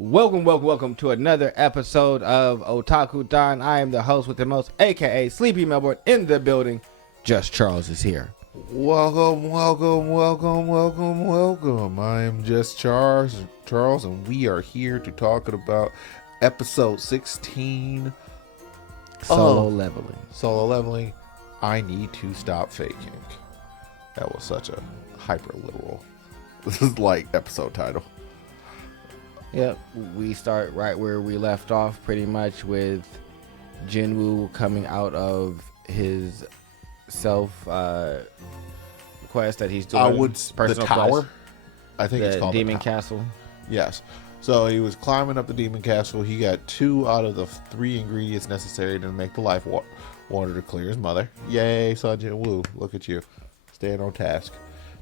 Welcome to another episode of Otaku Don. I am the host with the most, aka Sleepy Melbourne, in the building. Just Charles is here. Welcome. I am just Charles, and we are here to talk about episode 16. Solo leveling. Solo leveling. I need to stop faking. That was such a hyper literal. This is like episode title. Yep, we start right where we left off, pretty much with Jinwoo coming out of his self quest that he's doing. The tower. Quest, I think it's called Demon the tower. Castle. Yes. So he was climbing up the Demon Castle. He got 2 out of the 3 ingredients necessary to make the life water to clear his mother. Yay, Sun Jinwoo. Look at you. Staying on task.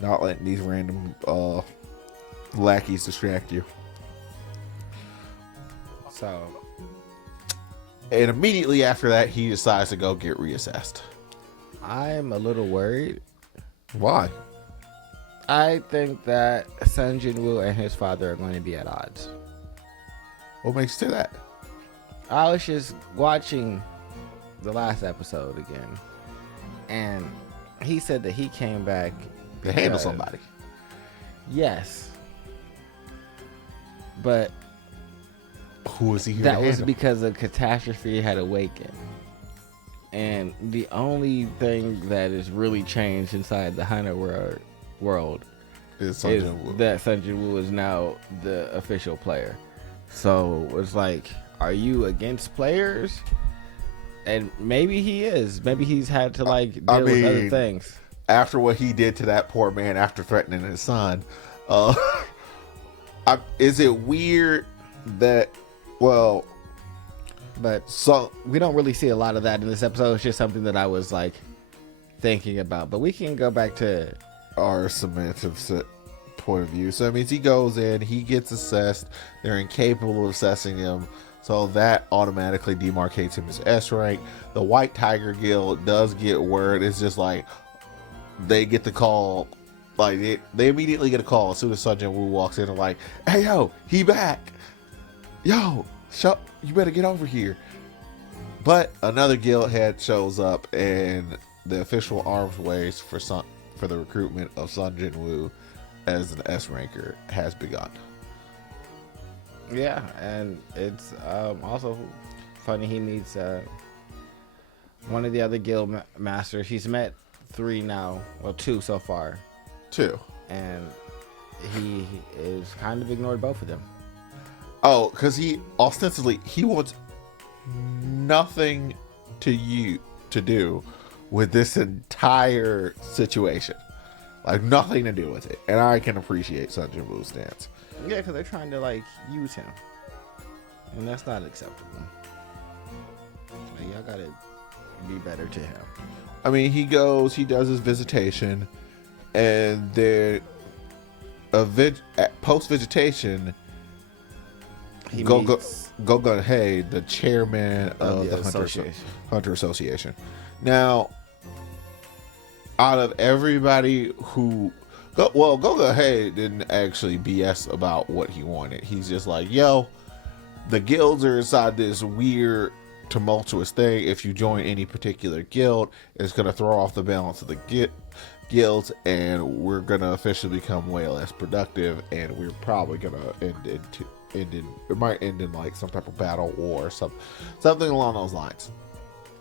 Not letting these random lackeys distract you. So, and immediately after that, he decides to go get reassessed. I'm a little worried. Why? I think that Sun Jinwoo and his father are going to be at odds. What makes you say that? I was just watching the last episode again, and he said that he came back To handle somebody. Yes. But who is he here that to was handle? because a catastrophe had awakened. And the only thing that is really changed inside the Hunter world is that Sun Jinwoo is now the official player. So it's like, are you against players? And maybe he is. Maybe he's had to deal with other things. After what he did to that poor man after threatening his son, is it weird that, so we don't really see a lot of that in this episode. It's just something that I was thinking about. But we can go back to our semantic point of view. So that means he goes in, he gets assessed. They're incapable of assessing him. So that automatically demarcates him as S rank. The White Tiger Guild does get word. It's just they get the call. They immediately get a call as soon as Sun Jinwoo walks in and hey, yo, he back. Yo, you better get over here. But another guild head shows up, and the official arms race for the recruitment of Sun Jinwoo as an S ranker has begun. Yeah, and it's also funny he meets one of the other guild masters. He's met 3 now, or 2 so far. 2. And he is kind of ignored both of them. Oh, because he ostensibly wants nothing to do with this entire situation. Nothing to do with it. And I can appreciate Sun Jinwoo's stance. Yeah, because they're trying to use him, and that's not acceptable. Y'all gotta be better to him. I mean, he does his visitation, and then post visitation, Go Hey, the chairman of the Hunter Association. Now, out of everybody who Go Hey didn't actually BS about what he wanted. He's just yo, the guilds are inside this weird, tumultuous thing. If you join any particular guild, it's going to throw off the balance of the guilds, and we're going to officially become way less productive, and we're probably going to end in some type of battle war, something along those lines.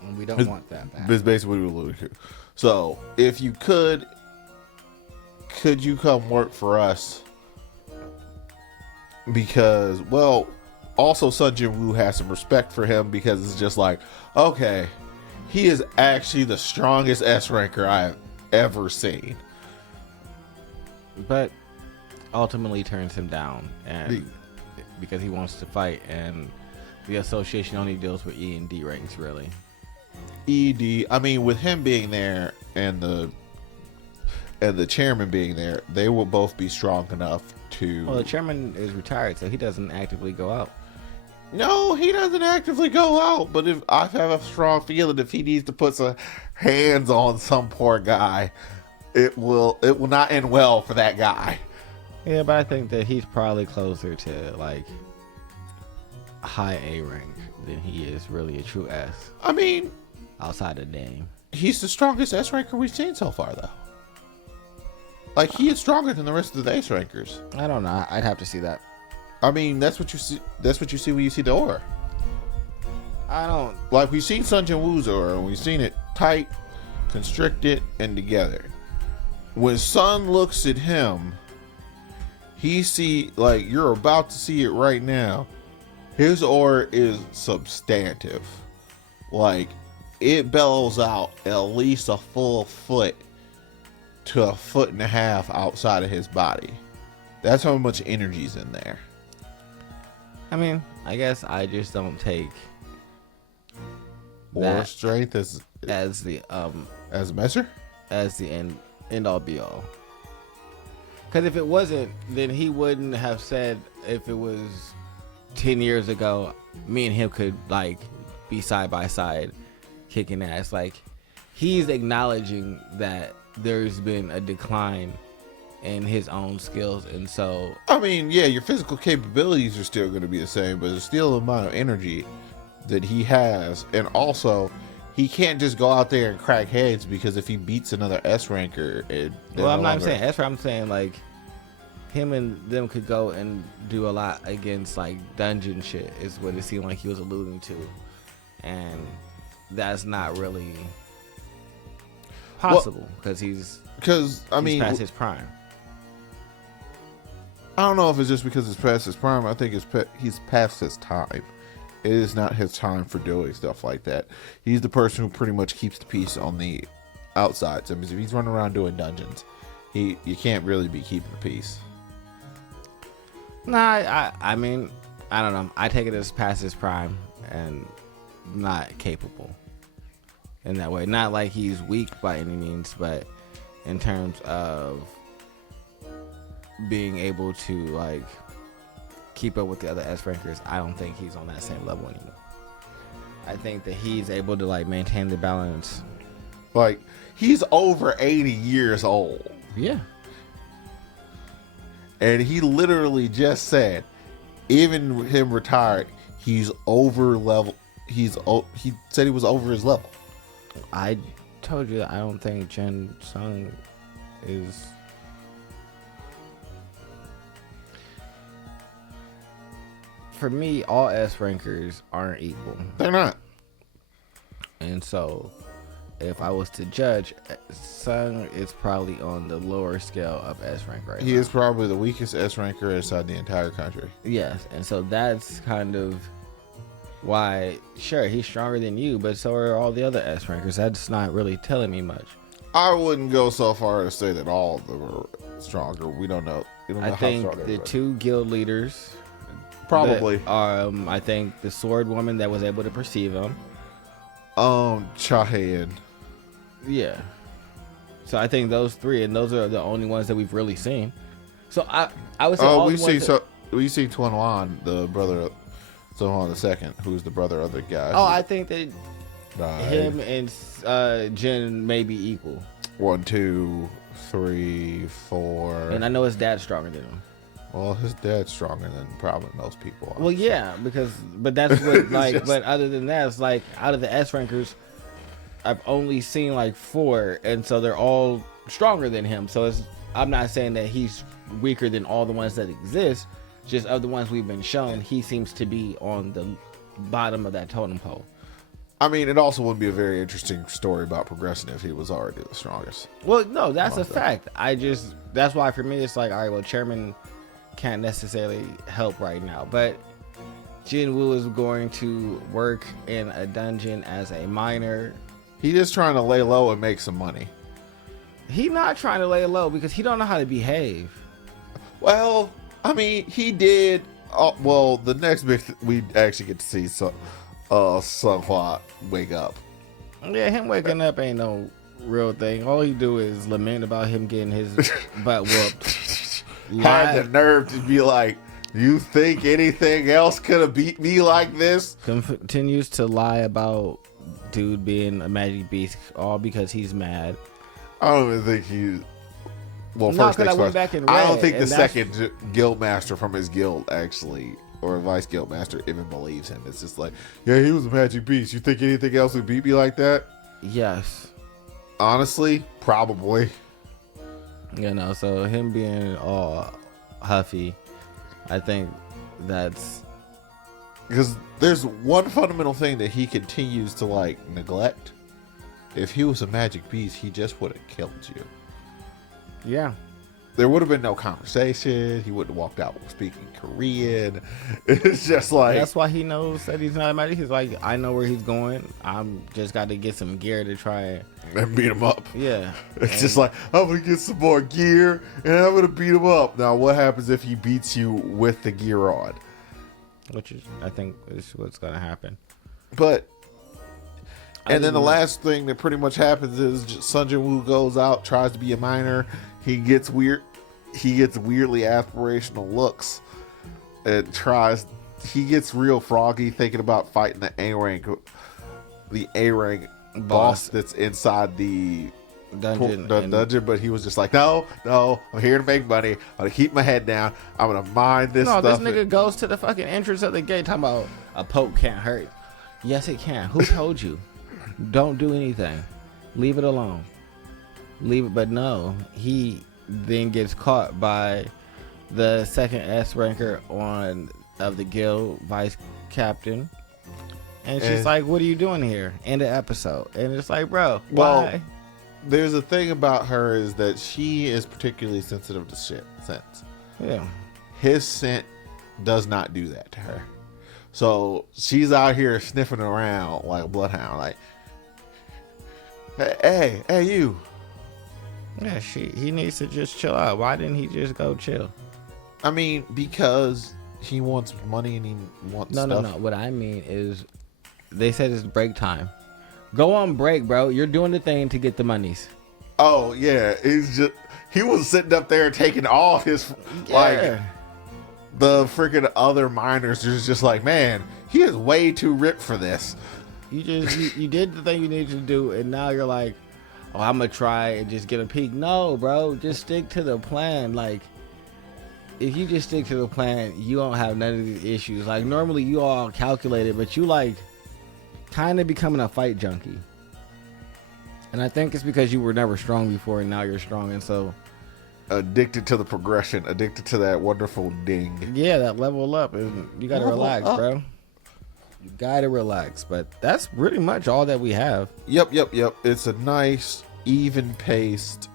And we don't want that back. That's basically what we're alluding to. So, if you could you come work for us? Because, also Sun Jinwoo has some respect for him, because it's just okay, he is actually the strongest S ranker I have ever seen. But ultimately turns him down, and because he wants to fight, and the association only deals with E and D ranks, really. ED, I mean, with him being there and the chairman being there, they will both be strong enough to... Well, the chairman is retired, so he doesn't actively go out. No, he doesn't actively go out, but if I have a strong feeling if he needs to put some hands on some poor guy, it will not end well for that guy. Yeah, but I think that he's probably closer to high A rank, then he is really a true S. I mean, outside of name, he's the strongest S ranker we've seen so far, though. Like, he is stronger than the rest of the S rankers. I don't know. I'd have to see that. I mean, that's what you see. That's what you see when you see the aura. I don't like. We've seen Sun Jin Woo's aura, and we've seen it tight, constricted, and together. When Sun looks at him, he see, like, you're about to see it right now. His aura is substantive. Like, it bellows out at least a full foot to a foot and a half outside of his body. That's how much energy's in there. I mean, I guess I just don't take Aura strength as the as a measure, as the end all be all. Because if it wasn't, then he wouldn't have said, if it was 10 years ago, me and him could, like, be side by side kicking ass. Like, he's acknowledging that there's been a decline in his own skills, and so I mean, yeah, your physical capabilities are still going to be the same, but there's still the amount of energy that he has. And also, he can't just go out there and crack heads, because if he beats another S ranker, well, I'm not saying S ranker, I'm saying, like, him and them could go and do a lot against, like, dungeon shit is what it seemed like he was alluding to, and that's not really possible because he's past his prime. I don't know if it's just because it's past his prime. I think he's past his time. It is not his time for doing stuff like that. He's the person who pretty much keeps the peace on the outside. So if he's running around doing dungeons, you can't really be keeping the peace. Nah, I mean, I don't know. I take it as past his prime and not capable in that way. Not like he's weak by any means, but in terms of being able to, like, keep up with the other S rankers, I don't think he's on that same level anymore. I think that he's able to, like, maintain the balance. Like, he's over 80 years old. Yeah. And he literally just said, even him retired, he's over level. He said he was over his level. I told you that I don't think Jin Sung is. For me, all S rankers aren't equal. They're not. And so, if I was to judge, Sung is probably on the lower scale of S rank right now. He is probably the weakest S ranker inside the entire country. Yes, and so that's kind of why, sure, he's stronger than you, but so are all the other S rankers. That's not really telling me much. I wouldn't go so far as to say that all of them are stronger. We don't know. I think the two guild leaders, probably. I think the sword woman that was able to perceive him. Chahayan. Yeah. So I think those three, and those are the only ones that we've really seen. So I would say we see Tuan Wan, the brother, Tuan Wan the second, who's the brother of the guy. Oh, I think that died. him and Jin may be equal. 1, 2, 3, 4. And I know his dad's stronger than him. Well, his dad's stronger than probably most people. Well, yeah, but that's what, like, just... but other than that, it's like, out of the S rankers, I've only seen like 4, and so they're all stronger than him. So I'm not saying that he's weaker than all the ones that exist. Just of the ones we've been shown, he seems to be on the bottom of that totem pole. I mean, it also would be a very interesting story about progressing if he was already the strongest. Well, no, that's a fact. That's why for me it's like, all right, well, Chairman can't necessarily help right now, but Jin Woo is going to work in a dungeon as a miner. He's just trying to lay low and make some money. He not trying to lay low because he don't know how to behave. Well, I mean, he did. Well, the next big we actually get to see Sunghwa wake up. Yeah, him waking up ain't no real thing. All he do is lament about him getting his butt whooped. Had the nerve to be like, you think anything else could have beat me like this? Continues to lie about dude being a magic beast, all because he's mad. I don't even think he. Well, no, first things I went first. back and read, I don't think the second guild master from his guild actually, or Vice Guildmaster even believes him. It's just like, yeah, he was a magic beast. You think anything else would beat me like that? Yes. Honestly, probably. You know, so him being all huffy, I think that's because there's one fundamental thing that he continues to like neglect. If he was a magic beast, he just would have killed you. Yeah. There would have been no conversation. He wouldn't have walked out speaking Korean. It's just like... That's why he knows that he's not a magic. He's like, I know where he's going. I'm just got to get some gear to try and beat him up. Yeah. It's just like, I'm going to get some more gear and I'm going to beat him up. Now, what happens if he beats you with the gear on? Which is, I think, is what's going to happen. But... And then the last thing that pretty much happens is Sun Jin-woo goes out, tries to be a miner. He gets weird. He gets weirdly aspirational looks. He gets real froggy thinking about fighting the A-rank boss that's inside the dungeon. But he was just like, no, I'm here to make money. I'm gonna keep my head down. I'm gonna mine this stuff. No, this nigga goes to the fucking entrance of the gate talking about a poke can't hurt. Yes, it can. Who told you? Don't do anything. Leave it alone. Leave it. But no, he then gets caught by the second S ranker of the guild, vice captain, and she's like, "What are you doing here?" In the episode, and it's like, bro, why? Well, there's a thing about her is that she is particularly sensitive to scents. Yeah, his scent does not do that to her. So she's out here sniffing around like a bloodhound, like. Hey, you. Yeah, he needs to just chill out. Why didn't he just go chill? I mean, because he wants money and he wants stuff. No. What I mean is, they said it's break time. Go on break, bro. You're doing the thing to get the monies. Oh, yeah. He was sitting up there taking all his, like, the freaking other miners are just like, man, he is way too ripped for this. You did the thing you needed to do, and now you're like, oh, I'm gonna try and just get a peek. No, bro, just stick to the plan. Like, if you just stick to the plan, you don't have none of these issues. Like, normally you all calculate it, but you like kind of becoming a fight junkie. And I think it's because you were never strong before, and now you're strong, and so addicted to the progression, addicted to that wonderful ding. Yeah, that level up, and you gotta relax, bro. You gotta relax, but that's pretty much all that we have. Yep. It's a nice, even-paced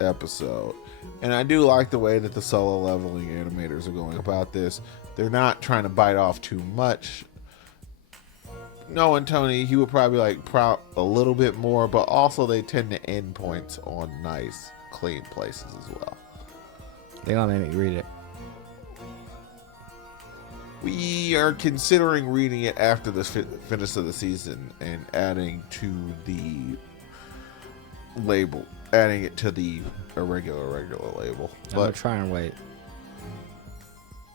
episode. And I do like the way that the solo leveling animators are going about this. They're not trying to bite off too much. Knowing Tony, he would probably like a little bit more, but also they tend to end points on nice, clean places as well. They're gonna make me read it. We are considering reading it after the finish of the season and adding to the label, adding it to the regular label. I'm gonna try and wait.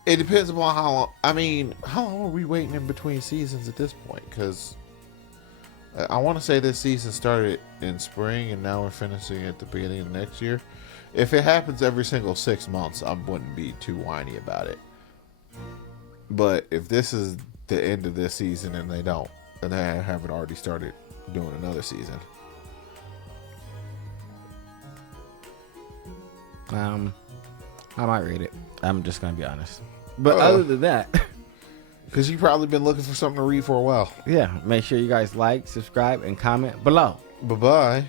It depends upon how long. I mean, how long are we waiting in between seasons at this point? Because I want to say this season started in spring and now we're finishing at the beginning of next year. If it happens every single 6 months, I wouldn't be too whiny about it. But if this is the end of this season and they don't, and they haven't already started doing another season, I might read it. I'm just gonna be honest. But other than that, because you've probably been looking for something to read for a while. Yeah, make sure you guys like, subscribe, and comment below. Bye-bye.